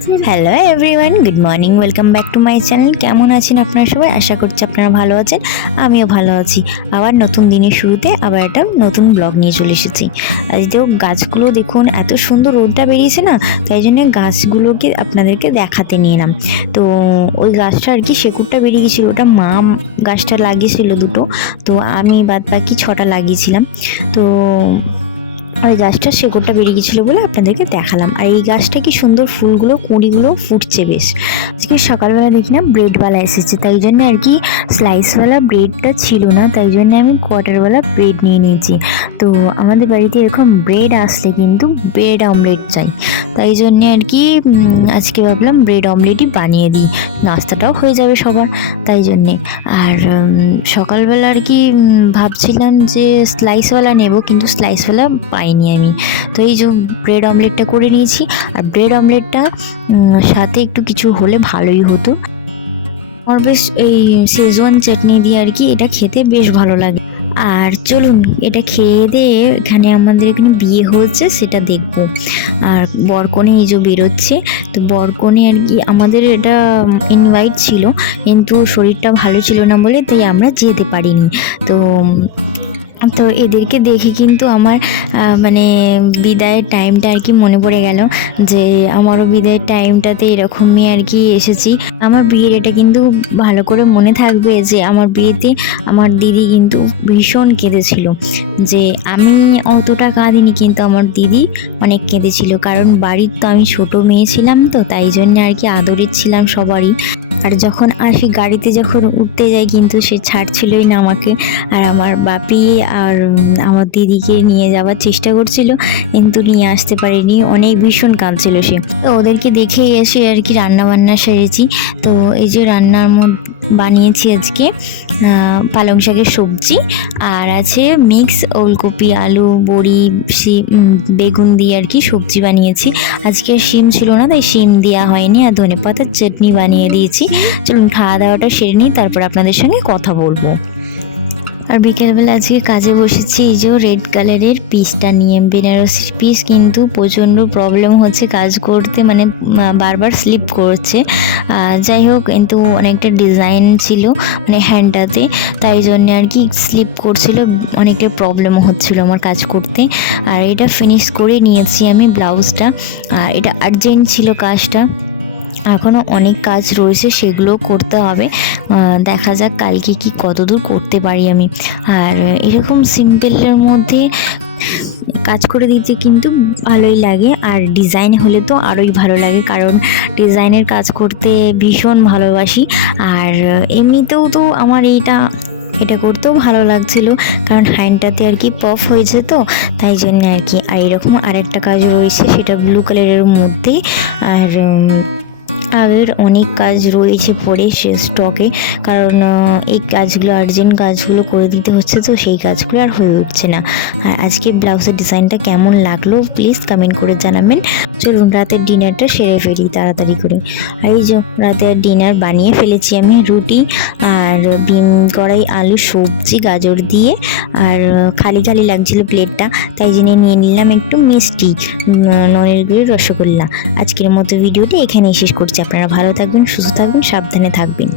Hello everyone good morning welcome back to my channel কেমন আছেন আপনারা সবাই? আশা করছি আপনারা ভালো আছেন, আমিও ভালো আছি। আবার নতুন দিনের শুরুতে আবার একটা নতুন ব্লগ নিয়ে চলে এসেছি। আজকেও গাছগুলো দেখুন, এত সুন্দর রোদটা বেরিয়েছে না, তাই জন্য গাছগুলোকে আপনাদেরকে দেখাতে নিয়ে এলাম। তো ওই গাছটা আর কি শেকুরটা বেরিয়ে গেছিল, ওটা মা গাছটা লাগিয়েছিল দুটো। তো আমি বাদ বাকি ছটা লাগিয়েছিলাম। তো ওই গাছটার শেকড়টা বেরিয়ে গেছিল বলে আপনাদেরকে দেখালাম। আর এই গাছটা কি সুন্দর ফুলগুলো, কুঁড়িগুলো ফুটছে বেশ। আজকে সকালবেলা দেখি না ব্রেডওয়ালা এসেছে, তাই জন্য আর কি স্লাইসওয়ালা ব্রেডটা ছিল না, তাই জন্য আমি কোয়ার্টারওয়ালা ব্রেড নিয়ে নিয়েছি। তো আমাদের বাড়িতে এরকম ব্রেড আসলে কিন্তু ব্রেড অমলেট চাই। তাই জন্যে আর কি আজকে ভাবলাম ব্রেড অমলেটই বানিয়ে দিই। নাস্তাটাও হয়ে যাবে সবার, তাই জন্যে। আর সকালবেলা আর কি ভাবছিলাম যে স্লাইসওয়ালা নেব, কিন্তু স্লাইসওয়ালা পাইনি আমি। তো এই যে ব্রেড অমলেটটা করে নিয়েছি। আর ব্রেড অমলেটটা সাথে একটু কিছু হলে ভালোই হতো। আমার বেশ এই শেজওয়ান চাটনি দিয়ে আর কি এটা খেতে বেশ ভালো লাগে। আর চলুন, এটা খেয়ে দিয়ে এখানে আমাদের এখানে বিয়ে হচ্ছে সেটা দেখব। আর বরকনে এই যে বেরোচ্ছে, তো বরকনে আর কি আমাদের এটা ইনভাইট ছিল, কিন্তু শরীরটা ভালো ছিল না বলে, তাই আমরা যেতে পারিনি। তো তো এদেরকে দেখে কিন্তু আমার মানে বিদায়ের টাইমটা আর কি মনে পড়ে গেল যে আমারও বিদায়ের টাইমটাতে এরকমই আর কি এসেছি। আমার বিয়ের এটা কিন্তু ভালো করে মনে থাকবে যে আমার বিয়েতে আমার দিদি কিন্তু ভীষণ কেঁদেছিল। যে আমি অতটা কাঁদিনি কিন্তু আমার দিদি অনেক কেঁদেছিল। কারণ বাড়ির তো আমি ছোট মেয়ে ছিলাম তো, তাই জন্য আর কি আদরের ছিলাম সবারই। আর যখন আসি গাড়িতে যখন উঠতে যাই কিন্তু সে ছাড়ছিলই না আমাকে। আর আমার বাপি আর আমার দিদিকে নিয়ে যাওয়ার চেষ্টা করছিল, কিন্তু নিয়ে আসতে পারিনি। অনেক ভীষণ কাঁদছিল সে। তো ওদেরকে দেখেই এসে আর কি রান্না বান্না সেরেছি। তো এই যে রান্নার মধ্যে বানিয়েছি আজকে পালং শাকের সবজি। আর আছে মিক্স ওলকপি, আলু, বড়ি বেগুন দিয়ে আর কি সবজি বানিয়েছি। আজকে শিম ছিল না, তাই শিম দেওয়া হয়নি। আর ধনে পাতার চাটনি বানিয়ে দিয়েছি। চলুন খাওয়া দাওয়াটা সেরে নিই, তারপর আপনাদের সঙ্গে কথা বলব। আর বিকেলবেলা আজকে কাজে বসেছি, এই যে রেড কালারের পিসটা নিয়ে, বেনারসির পিস, কিন্তু প্রচণ্ড প্রবলেম হচ্ছে কাজ করতে মানে বারবার স্লিপ করছে। যাই হোক, কিন্তু অনেকটা ডিজাইন ছিল মানে হ্যান্ডটাতে, তাই জন্য আর কি স্লিপ করছিল, অনেকটা প্রবলেম হচ্ছিল আমার কাজ করতে। আর এটা ফিনিশ করে নিয়েছি আমি ব্লাউজটা। আর এটা আর্জেন্ট ছিল কাজটা। এখনও অনেক কাজ রয়েছে, সেগুলো করতে হবে। দেখা যাক কালকে কি কতদূর করতে পারি আমি। আর এরকম সিম্পলের মধ্যে কাজ করে দিতে কিন্তু ভালোই লাগে, আর ডিজাইন হলে তো আরোই ভালো লাগে, কারণ ডিজাইনের কাজ করতে ভীষণ ভালোবাসি। আর এমনিতেও তো আমার এইটা, এটা করতেও ভালো লাগছিল, কারণ হ্যান্ডটাতে আর কি পফ হয়েছে তো, তাই জন্য আর কি। আর এরকম আরেকটা কাজ রয়েছে, সেটা ব্লু কালারের মধ্যেই আর আগের অনেক কাজ রয়েছে পরে সে স্টকে কারণ এই কাজগুলো আর্জেন্ট কাজগুলো করে দিতে হচ্ছে, তো সেই কাজগুলো আর হয়ে উঠছে না। আর আজকে ব্লাউজের ডিজাইনটা কেমন লাগল প্লিজ কমেন্ট করে জানাবেন। চলুন রাতের ডিনারটা সেরে ফেলি তাড়াতাড়ি করে। আর এই যে রাতের ডিনার বানিয়ে ফেলেছি আমি, রুটি আর বিম কড়াই, আলু, সবজি, গাজর দিয়ে। আর খালি খালি লাগছিল প্লেটটা, তাই জন্য নিয়ে নিলাম একটু মিষ্টি ননের গুড়ের রসগোল্লা। আজকের মতো ভিডিওটি এখানেই শেষ করছি। আপনারা ভালো থাকবেন, সুস্থ থাকবেন, সাবধানে থাকবেন।